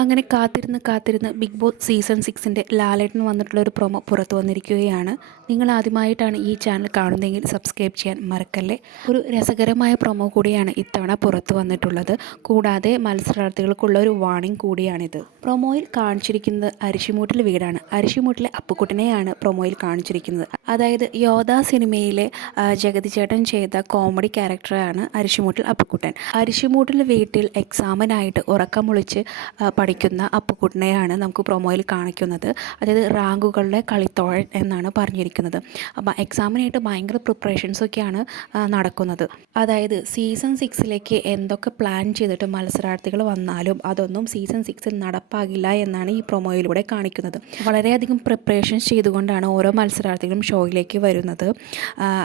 അങ്ങനെ കാത്തിരുന്ന് big boss season 6ൻ്റെ ലാലേട്ടൻ വന്നിട്ടുള്ളൊരു promo പുറത്തു വന്നിരിക്കുകയാണ്. നിങ്ങൾ ആദ്യമായിട്ടാണ് ഈ ചാനൽ കാണുന്നതെങ്കിൽ സബ്സ്ക്രൈബ് ചെയ്യാൻ മറക്കല്ലേ. ഒരു രസകരമായ പ്രൊമോ കൂടിയാണ് ഇത്തവണ പുറത്തു വന്നിട്ടുള്ളത്. കൂടാതെ മത്സരാർത്ഥികൾക്കുള്ള ഒരു വാർണിംഗ് കൂടിയാണിത്. പ്രൊമോയിൽ കാണിച്ചിരിക്കുന്നത് അരിശിമൂട്ടിൽ വീടാണ്. അരിശിമൂട്ടിലെ അപ്പുക്കുട്ടനെയാണ് പ്രൊമോയിൽ കാണിച്ചിരിക്കുന്നത്. അതായത് യോധ സിനിമയിലെ ജഗതി ചേട്ടൻ ചെയ്ത കോമഡി ക്യാരക്ടറാണ് അരിശിമൂട്ടിൽ അപ്പുക്കുട്ടൻ. അരിശിമൂട്ടിൽ വീട്ടിൽ എക്സാമിനായിട്ട് ഉറക്കമൊളിച്ച് പഠിക്കുന്ന അപ്പുക്കുട്ടനെയാണ് നമുക്ക് പ്രൊമോയിൽ കാണിക്കുന്നത്. അതായത് റാങ്കുകളുടെ കളിത്തോഴൻ എന്നാണ് പറഞ്ഞിരിക്കുന്നത്. അപ്പം എക്സാമിനായിട്ട് ഭയങ്കര പ്രിപ്പറേഷൻസൊക്കെയാണ് നടക്കുന്നത്. അതായത് സീസൺ 6ലേക്ക് എന്തൊക്കെ പ്ലാൻ ചെയ്തിട്ട് മത്സരാർത്ഥികൾ വന്നാലും അതൊന്നും സീസൺ 6ൽ നടപ്പാകില്ല എന്നാണ് ഈ പ്രൊമോയിലൂടെ കാണിക്കുന്നത്. വളരെയധികം പ്രിപ്പറേഷൻസ് ചെയ്തുകൊണ്ടാണ് ഓരോ മത്സരാർത്ഥികളും ഷോയിലേക്ക് വരുന്നത്.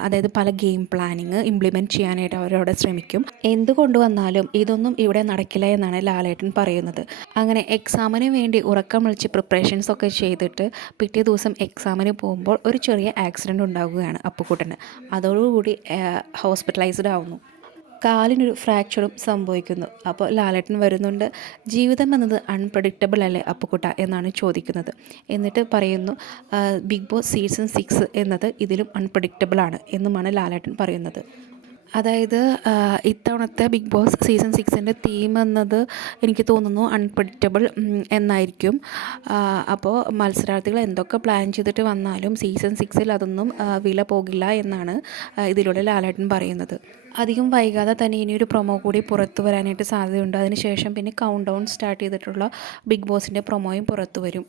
അതായത് പല ഗെയിം പ്ലാനിങ് ഇംപ്ലിമെൻറ്റ് ചെയ്യാനായിട്ട് അവരവിടെ ശ്രമിക്കും. എന്തുകൊണ്ട് വന്നാലും ഇതൊന്നും ഇവിടെ നടക്കില്ല എന്നാണ് ലാലേട്ടൻ പറയുന്നത്. അങ്ങനെ എക്സാമിന് വേണ്ടി ഉറക്കം വിളിച്ച് പ്രിപ്പറേഷൻസ് ഒക്കെ ചെയ്തിട്ട് പിറ്റേ ദിവസം എക്സാമിന് പോകുമ്പോൾ ഒരു ചെറിയ ആക്സിഡൻറ്റ് ഉണ്ടാവുകയാണ് അപ്പുക്കുട്ടന്. അതോടുകൂടി ഹോസ്പിറ്റലൈസ്ഡ് ആവുന്നു. കാലിനൊരു ഫ്രാക്ചറും സംഭവിക്കുന്നു. അപ്പോൾ ലാലേട്ടൻ വരുന്നുണ്ട്. ജീവിതം എന്നത് അൺപ്രഡിക്റ്റബിൾ അല്ലേ അപ്പുക്കുട്ട എന്നാണ് ചോദിക്കുന്നത്. എന്നിട്ട് പറയുന്നു ബിഗ് ബോസ് സീസൺ 6 എന്നത് ഇതിലും അൺപ്രഡിക്റ്റബിൾ ആണ് എന്നുമാണ് ലാലേട്ടൻ പറയുന്നത്. അതായത് ഇത്തവണത്തെ ബിഗ് ബോസ് സീസൺ 6ൻ്റെ തീം എന്നത് എനിക്ക് തോന്നുന്നു അൺപ്രഡിക്റ്റബിൾ എന്നായിരിക്കും. അപ്പോൾ മത്സരാർത്ഥികൾ എന്തൊക്കെ പ്ലാൻ ചെയ്തിട്ട് വന്നാലും സീസൺ 6ൽ അതൊന്നും വില പോകില്ല എന്നാണ് ഇതിലൂടെ ലാലേട്ടൻ പറയുന്നത്. അധികം വൈകാതെ തന്നെ ഇനിയൊരു പ്രൊമോ കൂടി പുറത്തു വരാനായിട്ട് സാധ്യതയുണ്ട്. അതിനുശേഷം പിന്നെ കൗണ്ട് ഡൗൺ സ്റ്റാർട്ട് ചെയ്തിട്ടുള്ള ബിഗ് ബോസിൻ്റെ പ്രൊമോയും പുറത്തു വരും.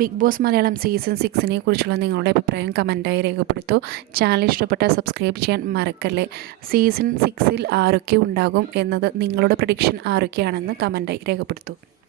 ബിഗ് ബോസ് മലയാളം സീസൺ 6നെ കുറിച്ചുള്ള നിങ്ങളുടെ അഭിപ്രായം കമൻറ്റായി രേഖപ്പെടുത്തൂ. ചാനൽ ഇഷ്ടപ്പെട്ടാൽ സബ്സ്ക്രൈബ് ചെയ്യാൻ മറക്കല്ലേ. സീസൺ 6ൽ ആരൊക്കെ ഉണ്ടാകും എന്നത് നിങ്ങളുടെ പ്രഡിക്ഷൻ ആരൊക്കെയാണെന്ന് കമൻറ്റായി രേഖപ്പെടുത്തൂ.